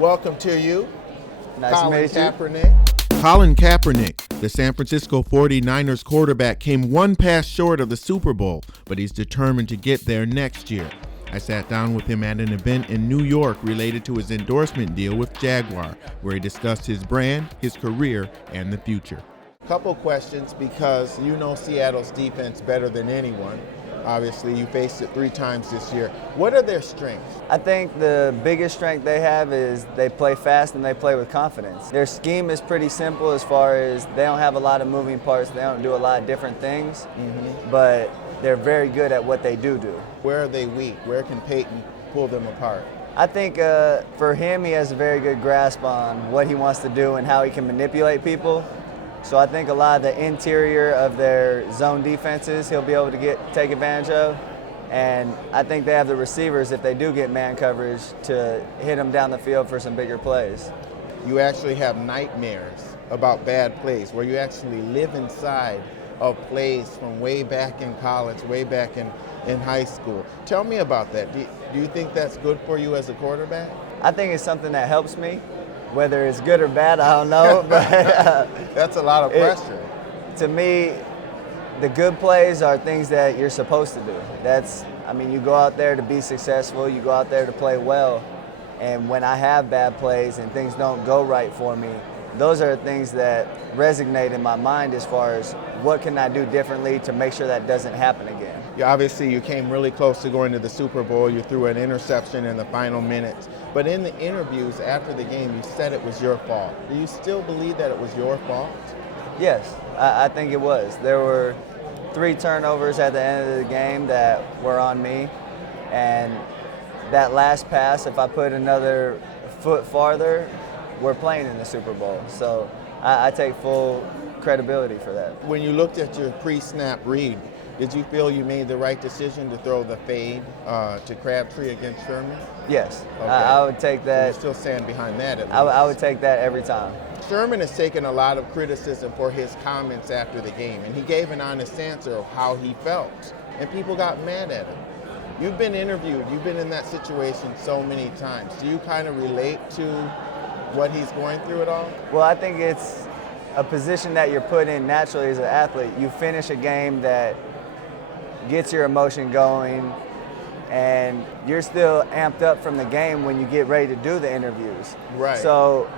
Welcome to you, Nice Colin to meet you. Kaepernick. Colin Kaepernick, the San Francisco 49ers quarterback, came one pass short of the Super Bowl, but he's determined to get there next year. I sat down with him at an event in New York related to his endorsement deal with Jaguar, where he discussed his brand, his career, and the future. Couple questions, because you know Seattle's defense better than anyone. Obviously, you faced it 3 times this year. What are their strengths? I think the biggest strength they have is they play fast and they play with confidence. Their scheme is pretty simple as far as they don't have a lot of moving parts. They don't do a lot of different things, but they're very good at what they do. Where are they weak? Where can Peyton pull them apart? I think for him, he has a very good grasp on what he wants to do and how he can manipulate people. So I think a lot of the interior of their zone defenses he'll be able to take advantage of. And I think they have the receivers, if they do get man coverage, to hit them down the field for some bigger plays. You actually have nightmares about bad plays, where you actually live inside of plays from way back in college, way back in high school. Tell me about that. Do you think that's good for you as a quarterback? I think it's something that helps me. Whether it's good or bad, I don't know. But that's a lot of pressure. To me, the good plays are things that you're supposed to do. You go out there to be successful, you go out there to play well. And when I have bad plays and things don't go right for me, those are things that resonate in my mind as far as what can I do differently to make sure that doesn't happen again. Yeah, obviously, you came really close to going to the Super Bowl. You threw an interception in the final minutes. But in the interviews after the game, you said it was your fault. Do you still believe that it was your fault? Yes, I think it was. There were 3 turnovers at the end of the game that were on me. And that last pass, if I put another foot farther, we're playing in the Super Bowl. So I take full credibility for that. When you looked at your pre-snap read, did you feel you made the right decision to throw the fade to Crabtree against Sherman? Yes, okay. I would take that. You still stand behind that at least. I would take that every time. Sherman has taken a lot of criticism for his comments after the game, and he gave an honest answer of how he felt, and people got mad at him. You've been interviewed, you've been in that situation so many times. Do you kind of relate to what he's going through at all? Well, I think it's a position that you're put in naturally as an athlete. You finish a game that gets your emotion going, and you're still amped up from the game when you get ready to do the interviews. Right. So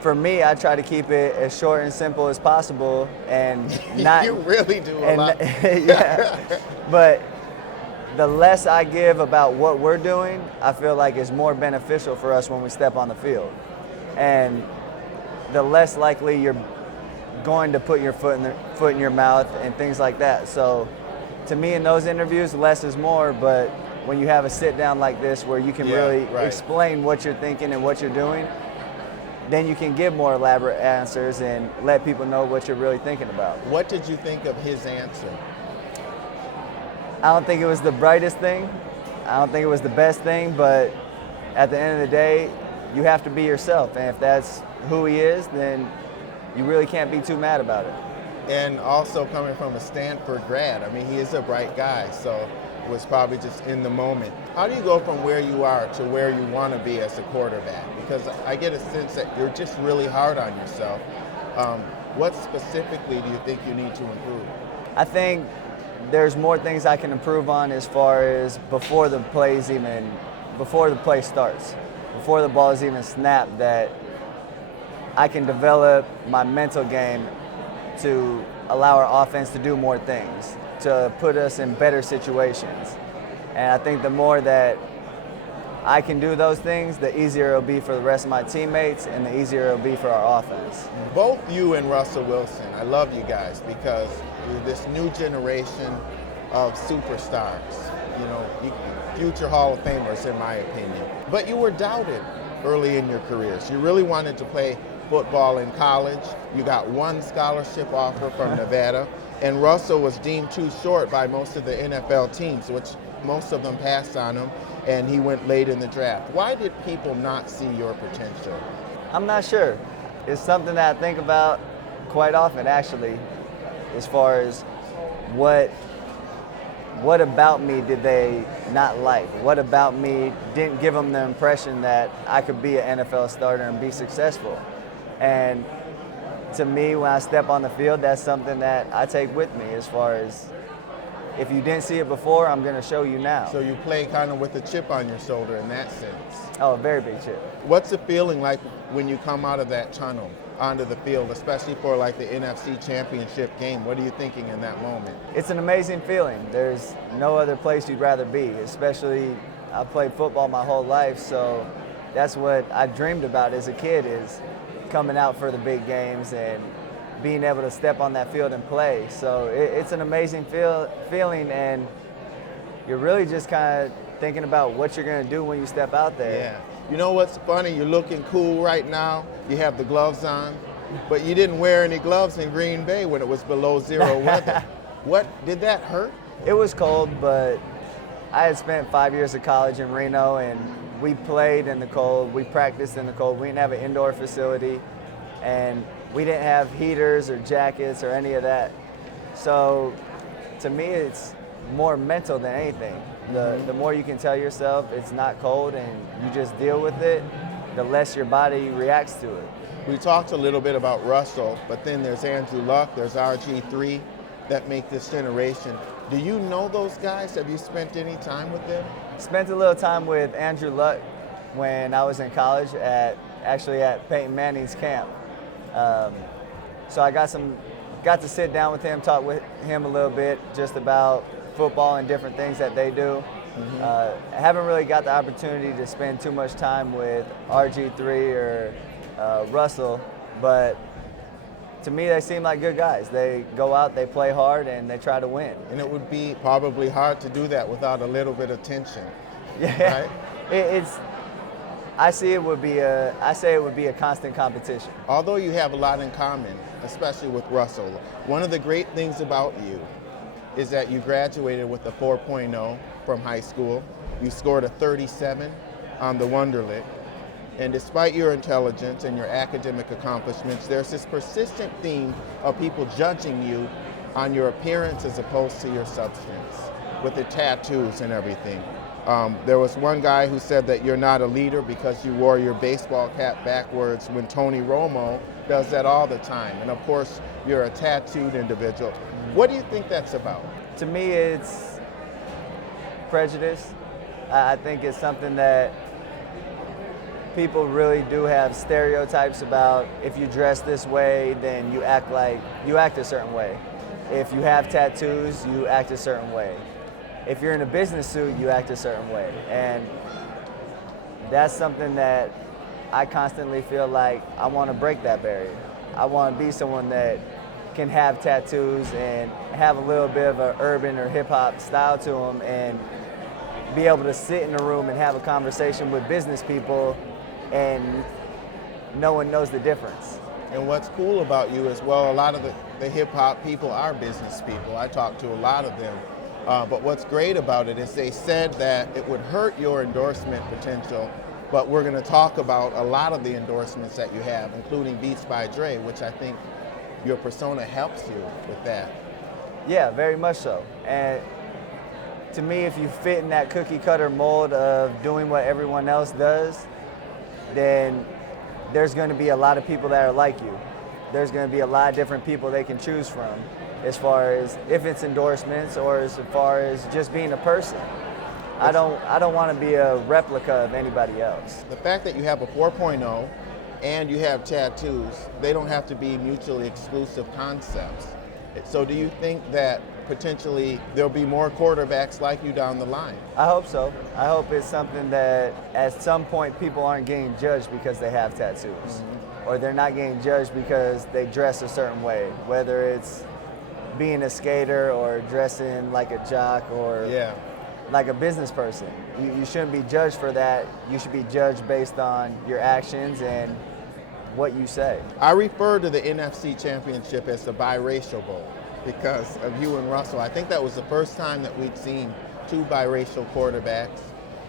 for me, I try to keep it as short and simple as possible, and not. You really do a lot. Yeah. But the less I give about what we're doing, I feel like is more beneficial for us when we step on the field. And the less likely you're going to put your foot in your mouth and things like that. So to me, in those interviews, less is more, but when you have a sit down like this where you can really explain what you're thinking and what you're doing, then you can give more elaborate answers and let people know what you're really thinking about. What did you think of his answer? I don't think it was the brightest thing. I don't think it was the best thing, but at the end of the day, you have to be yourself. And if that's who he is, then you really can't be too mad about it. And also coming from a Stanford grad, I mean, he is a bright guy, so it was probably just in the moment. How do you go from where you are to where you want to be as a quarterback? Because I get a sense that you're just really hard on yourself. What specifically do you think you need to improve? I think there's more things I can improve on as far as before the play starts, before the ball is even snapped, that I can develop my mental game to allow our offense to do more things, to put us in better situations. And I think the more that I can do those things, the easier it'll be for the rest of my teammates and the easier it'll be for our offense. Both you and Russell Wilson, I love you guys because you're this new generation of superstars, future Hall of Famers in my opinion. But you were doubted early in your careers. You really wanted to play football in college. You got one scholarship offer from Nevada, and Russell was deemed too short by most of the NFL teams, which most of them passed on him, and he went late in the draft. Why did people not see your potential? I'm not sure. It's something that I think about quite often, actually, as far as what what about me did they not like? What about me didn't give them the impression that I could be an NFL starter and be successful? And to me, when I step on the field, that's something that I take with me as far as if you didn't see it before, I'm going to show you now. So you play kind of with a chip on your shoulder in that sense. Oh, a very big chip. What's the feeling like when you come out of that tunnel onto the field, especially for like the NFC Championship game? What are you thinking in that moment? It's an amazing feeling. There's no other place you'd rather be, especially I played football my whole life, so that's what I dreamed about as a kid, is coming out for the big games and being able to step on that field and play. So it's an amazing feeling, and you're really just kind of thinking about what you're going to do when you step out there. Yeah. You know what's funny? You're looking cool right now. You have the gloves on, but you didn't wear any gloves in Green Bay when it was below zero weather. What, did that hurt? It was cold, but I had spent 5 years of college in Reno, and we played in the cold. We practiced in the cold. We didn't have an indoor facility, and we didn't have heaters or jackets or any of that. So to me, it's more mental than anything. The more you can tell yourself it's not cold and you just deal with it, the less your body reacts to it. We talked a little bit about Russell, but then there's Andrew Luck, there's RG3 that make this generation. Do you know those guys? Have you spent any time with them? Spent a little time with Andrew Luck when I was in college actually at Peyton Manning's camp. So I got to sit down with him, talk with him a little bit just about football and different things that they do. I haven't really got the opportunity to spend too much time with RG3 or Russell, but to me they seem like good guys. They go out, they play hard, and they try to win. And it would be probably hard to do that without a little bit of tension. Yeah, right? I say it would be a constant competition. Although you have a lot in common, especially with Russell, one of the great things about you is that you graduated with a 4.0 from high school. You scored a 37 on the Wonderlic. And despite your intelligence and your academic accomplishments, there's this persistent theme of people judging you on your appearance as opposed to your substance, with the tattoos and everything. There was one guy who said that you're not a leader because you wore your baseball cap backwards when Tony Romo does that all the time. And of course, you're a tattooed individual. What do you think that's about? To me, it's prejudice. I think it's something that people really do have stereotypes about. If you dress this way, then you act a certain way. If you have tattoos, you act a certain way. If you're in a business suit, you act a certain way. And that's something that I constantly feel like I want to break that barrier. I want to be someone that can have tattoos and have a little bit of an urban or hip-hop style to them and be able to sit in a room and have a conversation with business people and no one knows the difference. And what's cool about you as well, a lot of the hip-hop people are business people. I talk to a lot of them. But what's great about it is they said that it would hurt your endorsement potential, but we're going to talk about a lot of the endorsements that you have, including Beats by Dre, which I think your persona helps you with that. Yeah, very much so. And to me, if you fit in that cookie cutter mold of doing what everyone else does, then there's going to be a lot of people that are like you. There's going to be a lot of different people they can choose from, as far as if it's endorsements or as far as just being a person. I don't want to be a replica of anybody else. The fact that you have a 4.0 and you have tattoos, they don't have to be mutually exclusive concepts. So do you think that potentially there'll be more quarterbacks like you down the line? I hope so. I hope it's something that at some point people aren't getting judged because they have tattoos, or they're not getting judged because they dress a certain way, whether it's being a skater or dressing like a jock or like a business person. You shouldn't be judged for that. You should be judged based on your actions and what you say. I refer to the NFC Championship as the biracial bowl because of you and Russell. I think that was the first time that we'd seen two biracial quarterbacks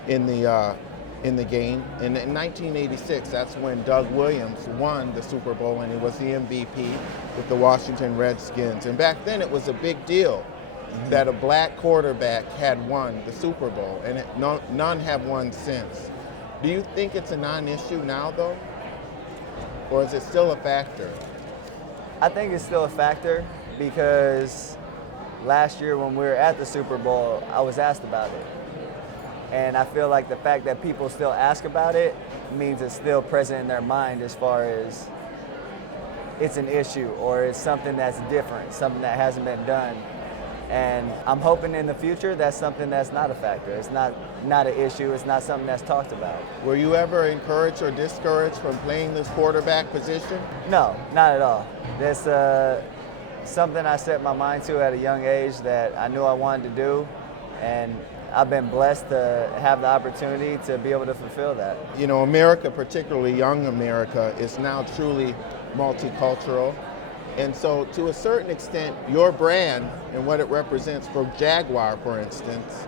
in the game. And in 1986, that's when Doug Williams won the Super Bowl and he was the MVP with the Washington Redskins. And back then it was a big deal that a black quarterback had won the Super Bowl, and none have won since. Do you think it's a non-issue now, though? Or is it still a factor? I think it's still a factor because last year when we were at the Super Bowl, I was asked about it. And I feel like the fact that people still ask about it means it's still present in their mind as far as it's an issue or it's something that's different, something that hasn't been done. And I'm hoping in the future that's something that's not a factor. It's not an issue. It's not something that's talked about. Were you ever encouraged or discouraged from playing this quarterback position? No, not at all. That's something I set my mind to at a young age that I knew I wanted to do. And I've been blessed to have the opportunity to be able to fulfill that. You know, America, particularly young America, is now truly multicultural. And so to a certain extent, your brand and what it represents for Jaguar, for instance,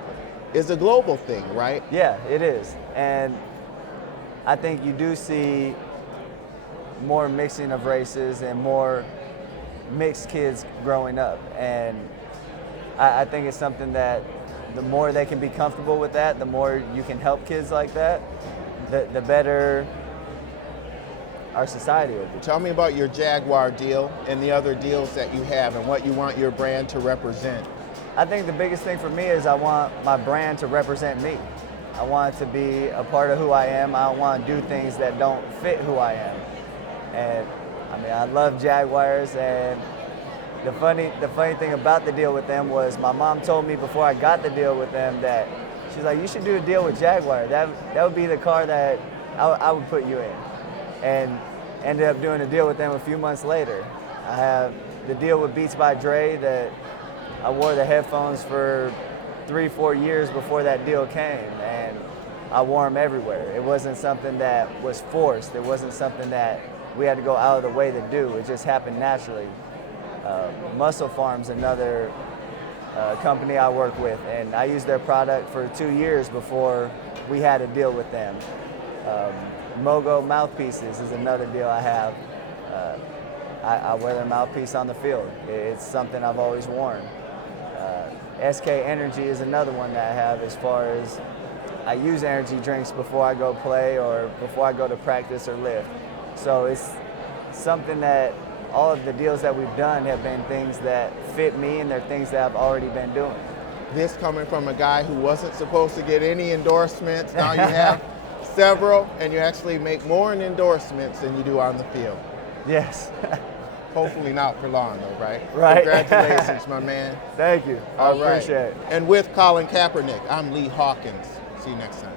is a global thing, right? Yeah, it is. And I think you do see more mixing of races and more mixed kids growing up. And I think it's something that the more they can be comfortable with that, the more you can help kids like that, the better our society would be. Tell me about your Jaguar deal and the other deals that you have and what you want your brand to represent. I think the biggest thing for me is I want my brand to represent me. I want it to be a part of who I am. I don't want to do things that don't fit who I am. And I mean, I love Jaguars, and the funny thing about the deal with them was my mom told me before I got the deal with them that she's like, you should do a deal with Jaguar. That would be the car that I would put you in. And ended up doing a deal with them a few months later. I have the deal with Beats by Dre that I wore the headphones for 3-4 years before that deal came, and I wore them everywhere. It wasn't something that was forced. It wasn't something that we had to go out of the way to do. It just happened naturally. Muscle Farm's another company I work with, and I used their product for 2 years before we had a deal with them. Mogo mouthpieces is another deal I have. I wear their mouthpiece on the field. It's something I've always worn. SK Energy is another one that I have, as far as I use energy drinks before I go play or before I go to practice or lift. So it's something that all of the deals that we've done have been things that fit me, and they're things that I've already been doing. This coming from a guy who wasn't supposed to get any endorsements, now you have several, and you actually make more in endorsements than you do on the field. Yes. Hopefully not for long, though, right? Right. Congratulations, my man. Thank you. I appreciate it. And with Colin Kaepernick, I'm Lee Hawkins. See you next time.